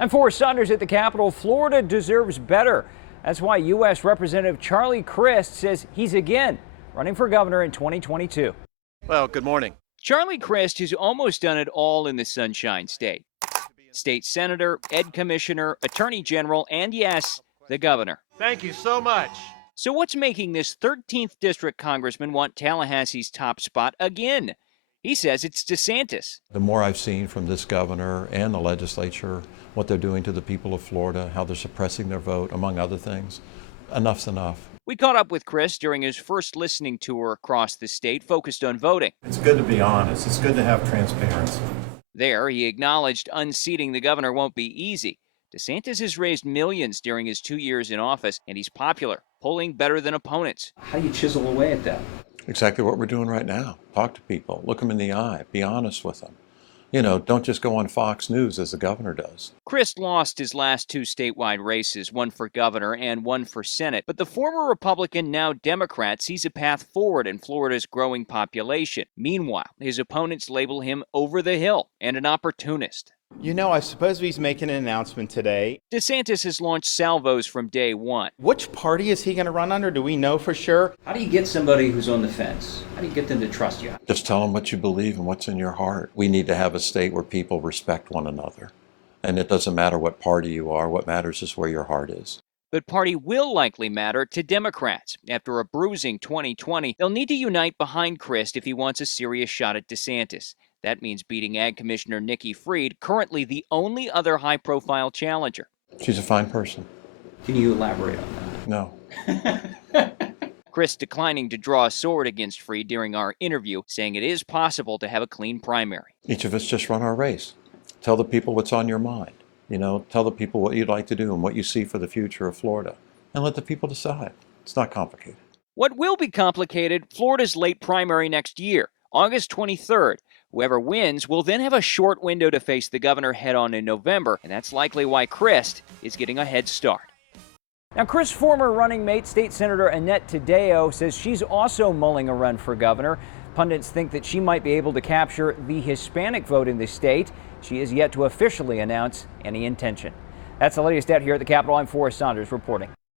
I'm Forrest Saunders at the Capitol. Florida deserves better. That's why U.S. Representative Charlie Crist says he's again running for governor in 2022. Well, good morning. Charlie Crist has almost done it all in the Sunshine State. State senator, ed commissioner, attorney general, and yes, the governor. Thank you so much. So what's making this 13th district congressman want Tallahassee's top spot again? He says it's DeSantis. The more I've seen from this governor and the legislature, what they're doing to the people of Florida, how they're suppressing their vote, among other things, enough's enough. We caught up with Crist during his first listening tour across the state, focused on voting. It's good to be honest. It's good to have transparency. There, he acknowledged unseating the governor won't be easy. DeSantis has raised millions during his 2 years in office, and he's popular, polling better than opponents. How do you chisel away at that? Exactly what we're doing right now. Talk to people, look them in the eye, be honest with them. You know, don't just go on Fox News as the governor does. Crist lost his last two statewide races, one for governor and one for Senate. But the former Republican, now Democrat, sees a path forward in Florida's growing population. Meanwhile, his opponents label him over the hill and an opportunist. You know, I suppose he's making an announcement today. DeSantis has launched salvos from day one. Which party is he going to run under? Do we know for sure? How do you get somebody who's on the fence? How do you get them to trust you? Just tell them what you believe and what's in your heart. We need to have a state where people respect one another. And it doesn't matter what party you are. What matters is where your heart is. But party will likely matter to Democrats. After a bruising 2020, they'll need to unite behind Crist if he wants a serious shot at DeSantis. That means beating Ag Commissioner Nikki Fried, currently the only other high-profile challenger. She's a fine person. Can you elaborate on No. that? Crist declining to draw a sword against Fried during our interview, saying it is possible to have a clean primary. Each of us just run our race. Tell the people what's on your mind. You know, tell the people what you'd like to do and what you see for the future of Florida. And let the people decide. It's not complicated. What will be complicated, Florida's late primary next year, August 23rd. Whoever wins will then have a short window to face the governor head-on in November, and that's likely why Crist is getting a head start. Now, Crist's former running mate, State Senator Annette Tadeo, says she's also mulling a run for governor. Pundits think that she might be able to capture the Hispanic vote in the state. She is yet to officially announce any intention. That's the latest out here at the Capitol. I'm Forrest Saunders reporting.